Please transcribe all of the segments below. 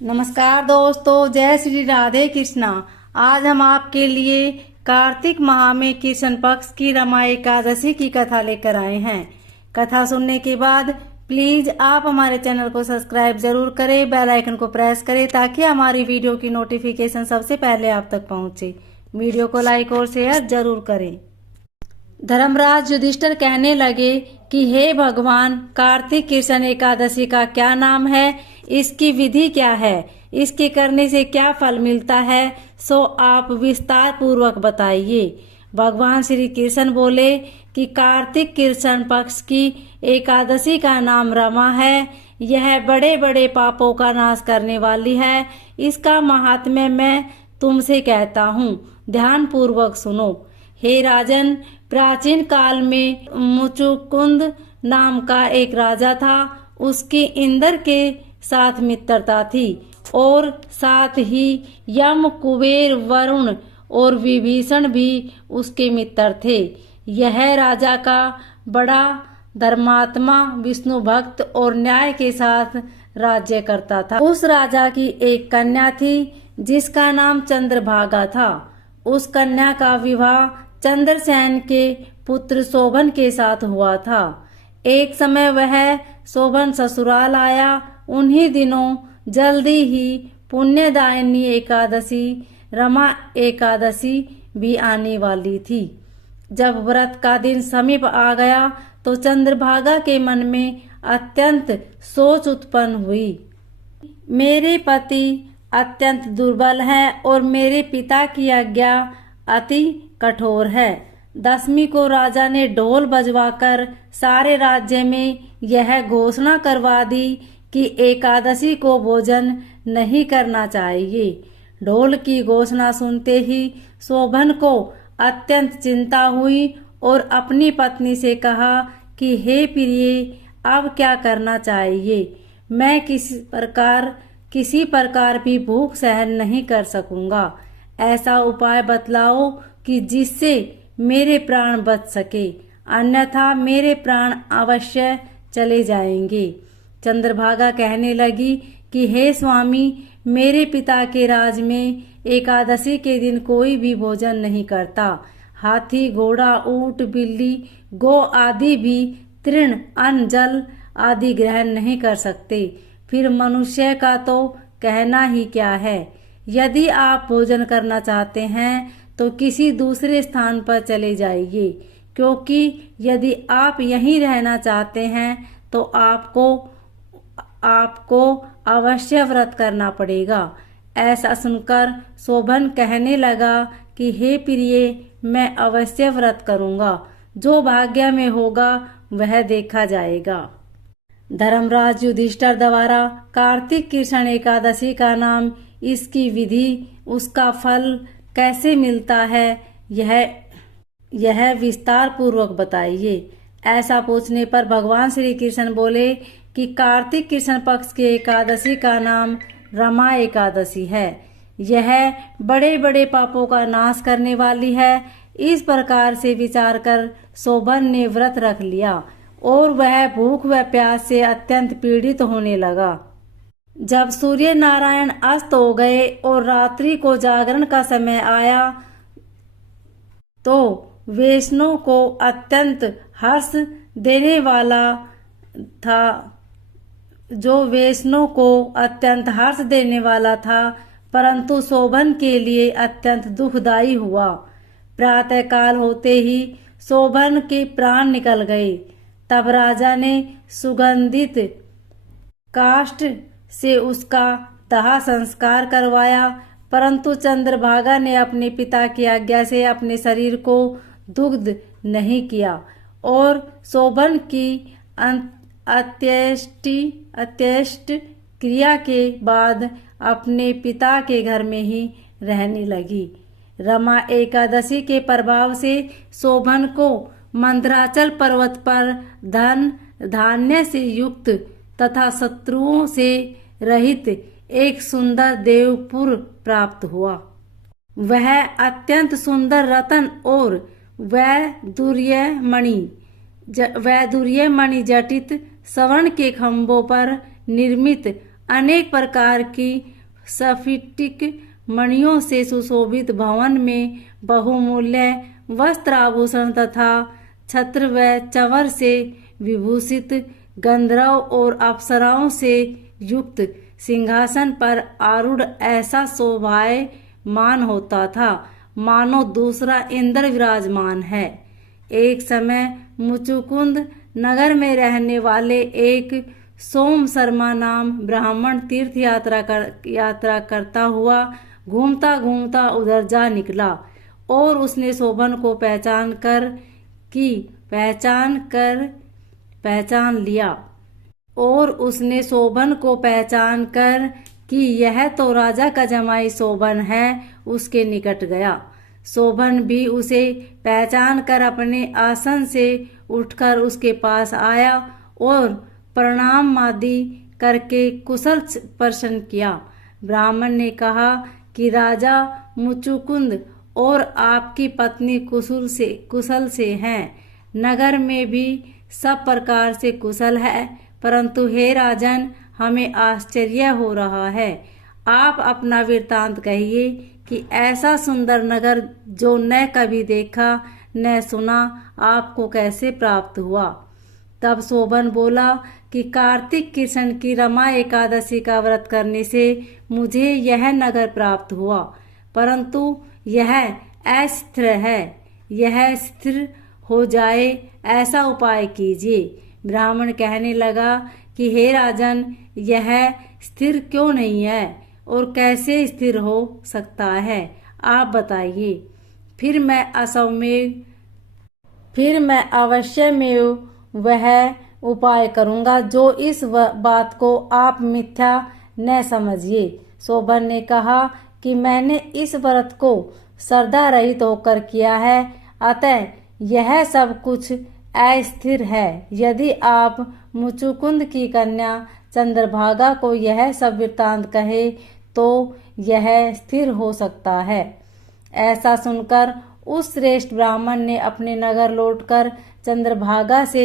नमस्कार दोस्तों, जय श्री राधे कृष्णा। आज हम आपके लिए कार्तिक माह में कृष्ण पक्ष की रमा एकादशी की कथा लेकर आए हैं। कथा सुनने के बाद प्लीज आप हमारे चैनल को सब्सक्राइब जरूर करें, बेल आइकन को प्रेस करें ताकि हमारी वीडियो की नोटिफिकेशन सबसे पहले आप तक पहुंचे। वीडियो को लाइक और शेयर जरूर करें। धर्मराज युधिष्ठिर कहने लगे कि हे भगवान, कार्तिक कृष्ण एकादशी का क्या नाम है, इसकी विधि क्या है, इसके करने से क्या फल मिलता है, सो आप विस्तार पूर्वक बताइए। भगवान श्री कृष्ण बोले कि कार्तिक कृष्ण पक्ष की एकादशी का नाम रमा है। यह बड़े बड़े पापों का नाश करने वाली है। इसका महात्म्य मैं तुमसे कहता हूँ, ध्यान पूर्वक सुनो। हे राजन, प्राचीन काल में मुचुकुंद नाम का एक राजा था। उसकी इंद्र के साथ मित्रता थी और साथ ही यम, कुबेर, वरुण और विभीषण भी उसके मित्र थे। यह राजा का बड़ा धर्मात्मा, विष्णु भक्त और न्याय के साथ राज्य करता था। उस राजा की एक कन्या थी जिसका नाम चंद्रभागा था। उस कन्या का विवाह चंद्रसेन के पुत्र शोभन के साथ हुआ था। एक समय वह शोभन ससुराल आया। उन्हीं दिनों जल्दी ही पुण्यदायिनी एकादशी, रमा एकादशी भी आने वाली थी। जब व्रत का दिन समीप आ गया तो चंद्रभागा के मन में अत्यंत सोच उत्पन्न हुई। मेरे पति अत्यंत दुर्बल हैं और मेरे पिता की आज्ञा अति कठोर है। दसवीं को राजा ने ढोल बजवाकर सारे राज्य में यह घोषणा करवा दी कि एकादशी को भोजन नहीं करना चाहिए। ढोल की घोषणा सुनते ही शोभन को अत्यंत चिंता हुई और अपनी पत्नी से कहा कि हे प्रिय, अब क्या करना चाहिए? मैं किसी प्रकार भी भूख सहन नहीं कर सकूंगा। ऐसा उपाय बतलाओ कि जिससे मेरे प्राण बच सके, अन्यथा मेरे प्राण अवश्य चले जाएंगे। चंद्रभागा कहने लगी कि हे स्वामी, मेरे पिता के राज में एकादशी के दिन कोई भी भोजन नहीं करता। हाथी, घोड़ा, ऊंट, बिल्ली, गौ आदि भी तृण, अन्न, जल आदि ग्रहण नहीं कर सकते। फिर मनुष्य का तो कहना ही क्या है। यदि आप भोजन करना चाहते हैं तो किसी दूसरे स्थान पर चले जाइए, क्योंकि यदि आप यहीं रहना चाहते हैं तो आपको अवश्य व्रत करना पड़ेगा। ऐसा सुनकर शोभन कहने लगा कि हे प्रिय, मैं अवश्य व्रत करूंगा। जो भाग्य में होगा वह देखा जाएगा। धर्मराज युधिष्ठिर द्वारा कार्तिक कृष्ण एकादशी का नाम, इसकी विधि, उसका फल कैसे मिलता है, यह विस्तार पूर्वक बताइए। ऐसा पूछने पर भगवान श्री कृष्ण बोले कि कार्तिक कृष्ण पक्ष की एकादशी का नाम रमा एकादशी है। यह बड़े बड़े पापों का नाश करने वाली है। इस प्रकार से विचार कर शोभन ने व्रत रख लिया और वह भूख व प्यास से अत्यंत पीड़ित होने लगा। जब सूर्य नारायण अस्त हो गए और रात्रि को जागरण का समय आया तो वैष्णव को अत्यंत हर्ष देने वाला था, परंतु शोभन के लिए अत्यंत दुखदायी हुआ। प्रातः काल होते ही शोभन के प्राण निकल गए। तब राजा ने सुगंधित काष्ठ से उसका दाह संस्कार करवाया, परंतु चंद्रभागा ने अपने पिता की आज्ञा से अपने शरीर को दुग्ध नहीं किया और शोभन की अंत्येष्टि क्रिया के बाद अपने पिता के घर में ही रहने लगी। रमा एकादशी के प्रभाव से शोभन को मंदराचल पर्वत पर धन धान्य से युक्त तथा शत्रुओं से रहित एक सुंदर देवपुर प्राप्त हुआ। वह अत्यंत सुंदर रत्न और वैदुर्य मणि जटित स्वर्ण के खंभों पर निर्मित अनेक प्रकार की स्फटिक मणियों से सुशोभित भवन में बहुमूल्य वस्त्र आभूषण तथा छत्र व चंवर से विभूषित गंधर्व और अप्सराओं से युक्त सिंहासन पर आरूढ़ ऐसा शोभायमान होता था मानो दूसरा इंद्र विराजमान है। एक समय मुचुकुंद नगर में रहने वाले एक सोम शर्मा नाम ब्राह्मण तीर्थ यात्रा करता हुआ घूमता घूमता उधर जा निकला और उसने शोभन को पहचान कर कि यह तो राजा का जमाई शोभन है, उसके निकट गया। शोभन भी उसे पहचान कर अपने आसन से उठकर उसके पास आया और प्रणाम आदि करके कुशल प्रश्न किया। ब्राह्मण ने कहा कि राजा मुचुकुंद और आपकी पत्नी कुशल से हैं। नगर में भी सब प्रकार से कुशल है, परंतु हे राजन, हमें आश्चर्य हो रहा है। आप अपना वृत्तांत कहिए कि ऐसा सुंदर नगर जो न कभी देखा न सुना आपको कैसे प्राप्त हुआ। तब शोभन बोला कि कार्तिक कृष्ण की रमा एकादशी का व्रत करने से मुझे यह नगर प्राप्त हुआ, परंतु यह अस्थिर है। यह स्थिर हो जाए ऐसा उपाय कीजिए। ब्राह्मण कहने लगा कि हे राजन, यह स्थिर क्यों नहीं है और कैसे स्थिर हो सकता है, आप बताइए। फिर मैं अवश्य में वह उपाय करूंगा जो इस बात को आप मिथ्या न समझिए। शोभन ने कहा कि मैंने इस व्रत को श्रद्धा रहित होकर किया है, अतः यह सब कुछ अस्थिर है। यदि आप मुचुकुंद की कन्या चंद्रभागा को यह सब वृत्तांत कहे तो यह स्थिर हो सकता है। ऐसा सुनकर उस श्रेष्ठ ब्राह्मण ने अपने नगर लौटकर चंद्रभागा से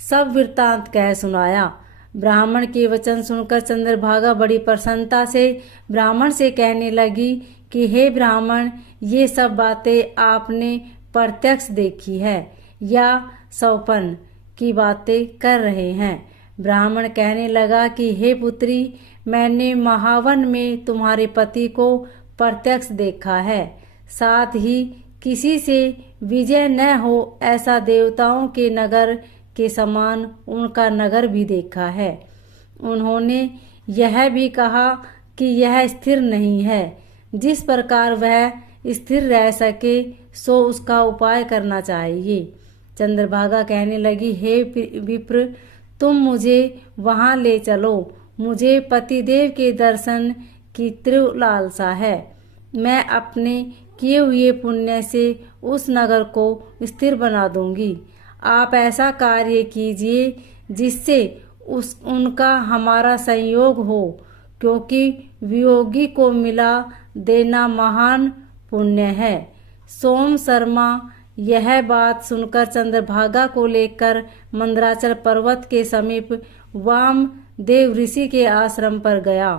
सब वृत्तांत कह सुनाया। ब्राह्मण के वचन सुनकर चंद्रभागा बड़ी प्रसन्नता से ब्राह्मण से कहने लगी कि हे ब्राह्मण, ये सब बातें आपने प्रत्यक्ष देखी है या स्वप्न की बातें कर रहे हैं। ब्राह्मण कहने लगा कि हे पुत्री, मैंने महावन में तुम्हारे पति को प्रत्यक्ष देखा है, साथ ही किसी से विजय न हो ऐसा देवताओं के नगर के समान उनका नगर भी देखा है। उन्होंने यह भी कहा कि यह स्थिर नहीं है। जिस प्रकार वह स्थिर रह सके सो उसका उपाय करना चाहिए। चंद्रभागा कहने लगी, हे विप्र, तुम मुझे वहां ले चलो। मुझे पतिदेव के दर्शन की तीव्र लालसा है। मैं अपने किए हुए पुण्य से उस नगर को स्थिर बना दूंगी। आप ऐसा कार्य कीजिए जिससे उनका हमारा संयोग हो, क्योंकि वियोगी को मिला देना महान पुण्य है। सोम शर्मा यह बात सुनकर चंद्रभागा को लेकर मंदराचल पर्वत के समीप वामदेव ऋषि के आश्रम पर गया।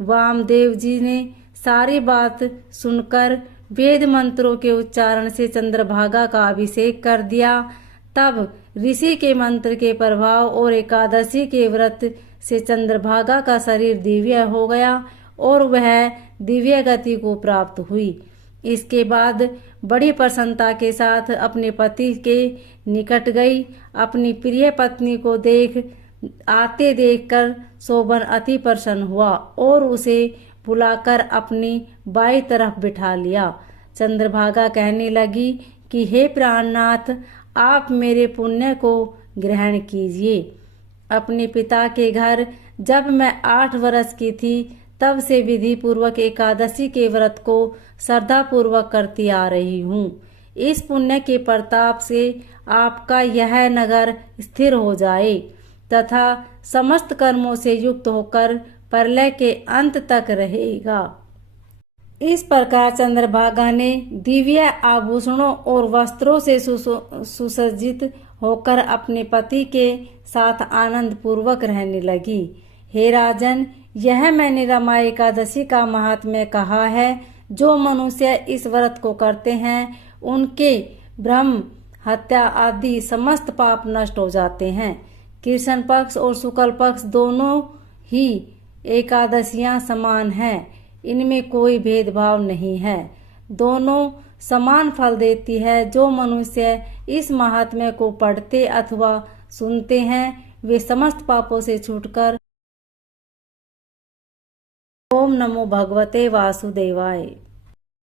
वामदेव जी ने सारी बात सुनकर वेद मंत्रों के उच्चारण से चंद्रभागा का अभिषेक कर दिया। तब ऋषि के मंत्र के प्रभाव और एकादशी के व्रत से चंद्रभागा का शरीर दिव्य हो गया और वह दिव्य गति को प्राप्त हुई। इसके बाद बड़ी प्रसन्नता के साथ अपने पति के निकट गई। अपनी प्रिय पत्नी को आते देखकर शोभन अति प्रसन्न हुआ और उसे बुलाकर अपनी बाई तरफ बिठा लिया। चंद्रभागा कहने लगी कि हे प्राणनाथ, आप मेरे पुण्य को ग्रहण कीजिए। अपने पिता के घर जब मैं 8 वर्ष की थी तब से विधि पूर्वक एकादशी के व्रत को श्रद्धा पूर्वक करती आ रही हूँ। इस पुण्य के प्रताप से आपका यह नगर स्थिर हो जाए तथा समस्त कर्मों से युक्त होकर प्रलय के अंत तक रहेगा। इस प्रकार चंद्रभागा ने दिव्य आभूषणों और वस्त्रों से सुसज्जित होकर अपने पति के साथ आनंद पूर्वक रहने लगी। हे राजन, यह मैंने रमा एकादशी का महात्म्य कहा है। जो मनुष्य इस व्रत को करते हैं उनके ब्रह्म हत्या आदि समस्त पाप नष्ट हो जाते हैं। कृष्ण पक्ष और शुक्ल पक्ष दोनों ही एकादशियां समान हैं, इनमें कोई भेदभाव नहीं है, दोनों समान फल देती है। जो मनुष्य इस महात्म्य को पढ़ते अथवा सुनते हैं वे समस्त पापों से छूटकर ओम नमो भगवते वासुदेवाय।